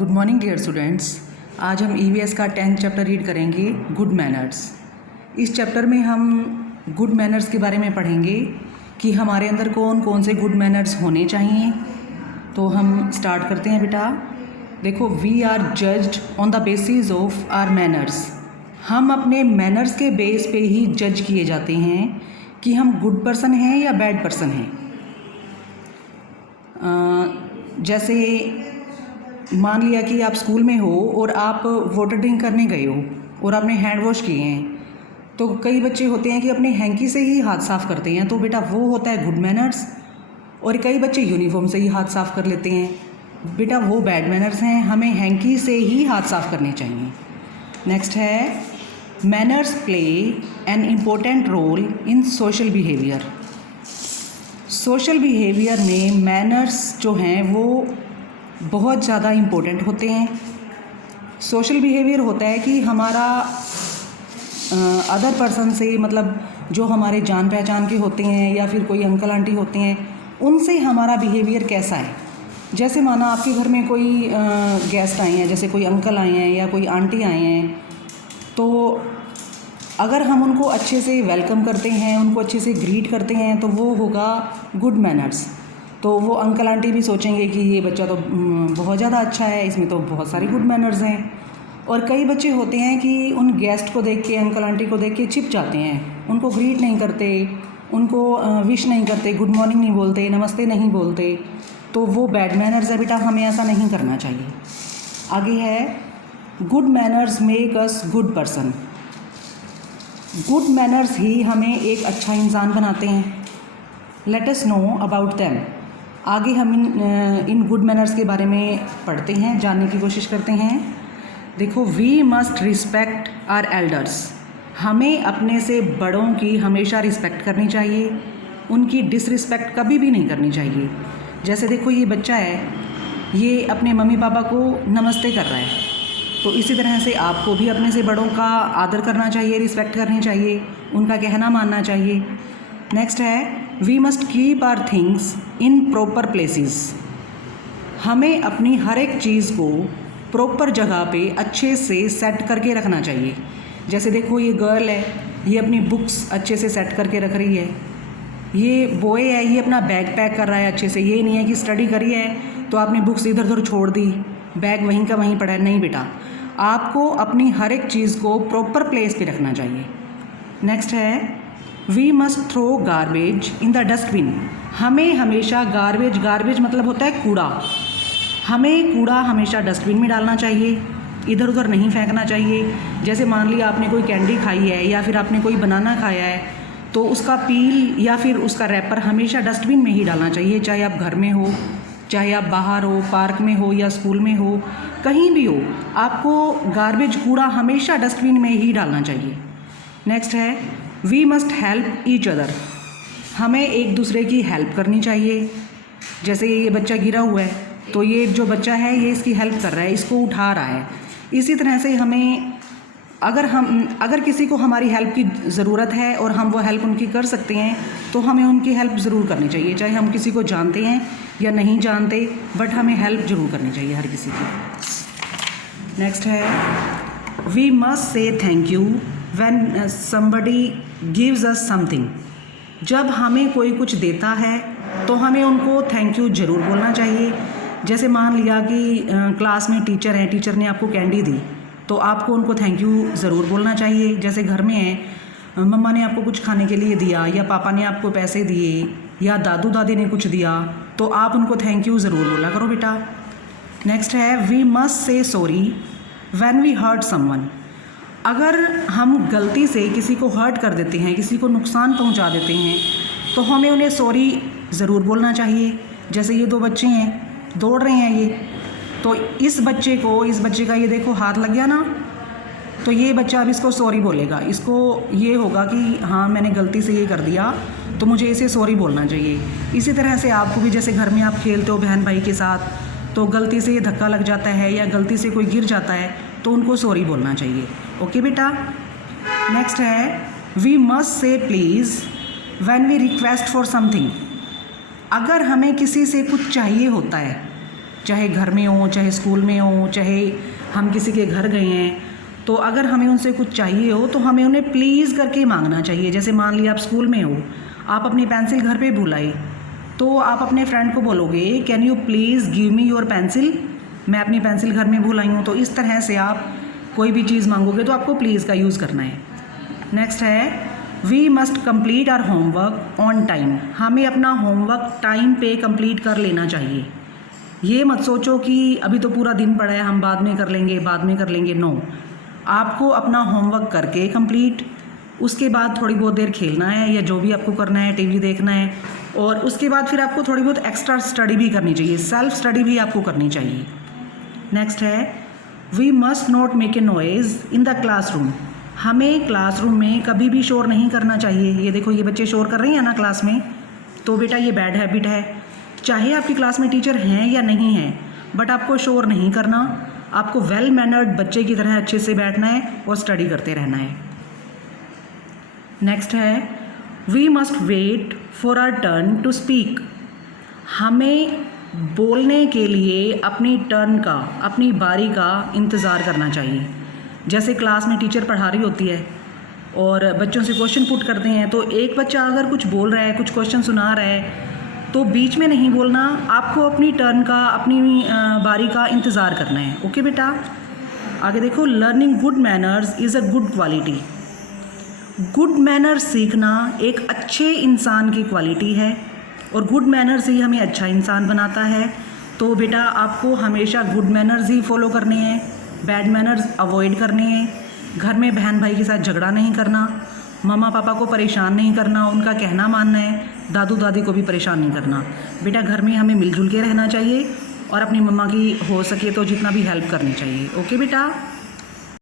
Good morning dear students. आज हम EVS का 10th चैप्टर रीड करेंगे, गुड मैनर्स। इस चैप्टर में हम गुड मैनर्स के बारे में पढ़ेंगे कि हमारे अंदर कौन कौन से गुड मैनर्स होने चाहिए। तो हम स्टार्ट करते हैं बेटा। देखो, we are judged on the basis of our manners. हम अपने मैनर्स के बेस पे ही जज किए जाते हैं कि हम गुड पर्सन हैं या बैड पर्सन हैं। जैसे मान लिया कि आप स्कूल में हो और आप वाटर ड्रिंक करने गए हो और आपने हैंड वॉश किए हैं, तो कई बच्चे होते हैं कि अपने हैंकी से ही हाथ साफ़ करते हैं, तो बेटा वो होता है गुड मैनर्स। और कई बच्चे यूनिफॉर्म से ही हाथ साफ़ कर लेते हैं, बेटा वो बैड मैनर्स हैं। हमें हैंकी से ही हाथ साफ़ करने चाहिए। नेक्स्ट है, manners play an important role in social behaviour. Social behaviour में मैनर्स जो हैं वो बहुत ज़्यादा इम्पोर्टेंट होते हैं। सोशल बिहेवियर होता है कि हमारा अदर पर्सन से, मतलब जो हमारे जान पहचान के होते हैं या फिर कोई अंकल आंटी होते हैं, उनसे हमारा बिहेवियर कैसा है। जैसे माना आपके घर में कोई गेस्ट आए हैं, जैसे कोई अंकल आए हैं या कोई आंटी आए हैं, तो अगर हम उनको अच्छे से वेलकम करते हैं, उनको अच्छे से ग्रीट करते हैं, तो वो होगा गुड मैनर्स। तो वो अंकल आंटी भी सोचेंगे कि ये बच्चा तो बहुत ज़्यादा अच्छा है, इसमें तो बहुत सारे गुड मैनर्स हैं। और कई बच्चे होते हैं कि उन गेस्ट को देख के, अंकल आंटी को देख के चिप जाते हैं, उनको ग्रीट नहीं करते, उनको विश नहीं करते, गुड मॉर्निंग नहीं बोलते, नमस्ते नहीं बोलते, तो वो बैड मैनर्स है बेटा। हमें ऐसा नहीं करना चाहिए। आगे है, good manners make us good person. Good manners ही हमें एक अच्छा इंसान बनाते हैं। Let us know about them. आगे हम इन गुड मैनर्स के बारे में पढ़ते हैं, जानने की कोशिश करते हैं। देखो, we must respect our elders. हमें अपने से बड़ों की हमेशा रिस्पेक्ट करनी चाहिए, उनकी डिसरिस्पेक्ट कभी भी नहीं करनी चाहिए। जैसे देखो, ये बच्चा है, ये अपने मम्मी पापा को नमस्ते कर रहा है, तो इसी तरह से आपको भी अपने से बड़ों का आदर करना चाहिए, रिस्पेक्ट करनी चाहिए, उनका कहना मानना चाहिए। नेक्स्ट है, we must keep our things in proper places. हमें अपनी हर एक चीज़ को प्रॉपर जगह पे अच्छे से सेट करके रखना चाहिए। जैसे देखो, ये गर्ल है, ये अपनी बुक्स अच्छे से सेट करके रख रही है। ये बॉय है, ये अपना बैग पैक कर रहा है अच्छे से। ये नहीं है कि स्टडी करी है तो आपने बुक्स इधर उधर छोड़ दी, बैग वहीं का वहीं पड़ा है। नहीं बेटा, आपको अपनी हर एक चीज़ को प्रॉपर प्लेस पे रखना चाहिए। नेक्स्ट है, we must throw garbage in the dustbin. हमें हमेशा गार्बेज मतलब होता है कूड़ा। हमें कूड़ा हमेशा डस्टबिन में डालना चाहिए, इधर उधर नहीं फेंकना चाहिए। जैसे मान लिया आपने कोई कैंडी खाई है या फिर आपने कोई बनाना खाया है, तो उसका पील या फिर उसका रैपर हमेशा डस्टबिन में ही डालना चाहिए। चाहे आप घर में हो, चाहे आप बाहर हो, पार्क में हो या स्कूल में हो, कहीं भी हो, आपको गार्बेज कूड़ा हमेशा डस्टबिन में ही डालना चाहिए। नेक्स्ट है, we must help each other. हमें एक दूसरे की हेल्प करनी चाहिए। जैसे ये बच्चा गिरा हुआ है, तो ये जो बच्चा है ये इसकी हेल्प कर रहा है, इसको उठा रहा है। इसी तरह से हमें अगर किसी को हमारी हेल्प की ज़रूरत है और हम वो हेल्प उनकी कर सकते हैं, तो हमें उनकी हेल्प ज़रूर करनी चाहिए। चाहे हम किसी को जानते हैं या नहीं जानते, बट हमें हेल्प ज़रूर करनी चाहिए हर किसी की। नेक्स्ट है, we must say thank you when somebody gives us something. जब हमें कोई कुछ देता है तो हमें उनको थैंक यू ज़रूर बोलना चाहिए। जैसे मान लिया कि क्लास में टीचर हैं, टीचर ने आपको कैंडी दी, तो आपको उनको थैंक यू ज़रूर बोलना चाहिए। जैसे घर में है, मम्मा ने आपको कुछ खाने के लिए दिया या पापा ने आपको पैसे दिए या दादू दादी ने कुछ दिया, तो आप उनको थैंक यू ज़रूर बोला करो बेटा। नेक्स्ट है, we must say sorry when we hurt someone. अगर हम गलती से किसी को हर्ट कर देते हैं, किसी को नुकसान पहुंचा देते हैं, तो हमें उन्हें सॉरी ज़रूर बोलना चाहिए। जैसे ये दो बच्चे हैं, दौड़ रहे हैं ये, तो इस बच्चे का ये देखो हाथ लग गया ना, तो ये बच्चा अब इसको सॉरी बोलेगा। इसको ये होगा कि हाँ, मैंने गलती से ये कर दिया, तो मुझे इसे सॉरी बोलना चाहिए। इसी तरह से आपको भी, जैसे घर में आप खेलते हो बहन भाई के साथ, तो गलती से ये धक्का लग जाता है या गलती से कोई गिर जाता है, तो उनको सॉरी बोलना चाहिए। ओके बेटा। नेक्स्ट है, we must say please when we request for something. अगर हमें किसी से कुछ चाहिए होता है चाहे घर में हो, चाहे स्कूल में हो, चाहे हम किसी के घर गए हैं, तो अगर हमें उनसे कुछ चाहिए हो तो हमें उन्हें प्लीज़ करके मांगना चाहिए। जैसे मान लिया आप स्कूल में हो, आप अपनी पेंसिल घर पे भूल आए, तो आप अपने फ्रेंड को बोलोगे can you please give me your pencil, मैं अपनी पेंसिल घर में भूल आई हूँ। तो इस तरह से आप कोई भी चीज़ मांगोगे तो आपको प्लीज़ का यूज़ करना है। नेक्स्ट है we must complete our homework on time. हमें अपना होमवर्क टाइम पे कंप्लीट कर लेना चाहिए। ये मत सोचो कि अभी तो पूरा दिन पड़ा है, हम बाद में कर लेंगे। नो, आपको अपना होमवर्क करके कंप्लीट, उसके बाद थोड़ी बहुत देर खेलना है या जो भी आपको करना है, टीवी देखना है, और उसके बाद फिर आपको थोड़ी बहुत एक्स्ट्रा स्टडी भी करनी चाहिए, सेल्फ स्टडी भी आपको करनी चाहिए। नेक्स्ट है we must not make a noise in the classroom. हमें क्लासरूम में कभी भी शोर नहीं करना चाहिए। ये देखो, ये बच्चे शोर कर रही हैं ना क्लास में, तो बेटा ये बैड हैबिट है। चाहे आपकी क्लास में टीचर हैं या नहीं हैं, बट आपको शोर नहीं करना, आपको वेल मैनर्ड बच्चे की तरह अच्छे से बैठना है और स्टडी करते रहना है। नेक्स्ट है we must wait for our turn to speak. हमें बोलने के लिए अपनी टर्न का, अपनी बारी का इंतज़ार करना चाहिए। जैसे क्लास में टीचर पढ़ा रही होती है और बच्चों से क्वेश्चन पुट करते हैं, तो एक बच्चा अगर कुछ बोल रहा है, कुछ क्वेश्चन सुना रहा है, तो बीच में नहीं बोलना, आपको अपनी टर्न का, अपनी बारी का इंतज़ार करना है। ओके बेटा, आगे देखो learning good manners is a good quality. Good manners सीखना एक अच्छे इंसान की क्वालिटी है और गुड मैनर्स ही हमें अच्छा इंसान बनाता है। तो बेटा आपको हमेशा गुड मैनर्स ही फॉलो करने हैं, बैड मैनर्स अवॉइड करने हैं। घर में बहन भाई के साथ झगड़ा नहीं करना, मम्मा पापा को परेशान नहीं करना, उनका कहना मानना है, दादू दादी को भी परेशान नहीं करना। बेटा घर में हमें मिलजुल के रहना चाहिए और अपनी मम्मा की हो सके तो जितना भी हेल्प करनी चाहिए। ओके बेटा।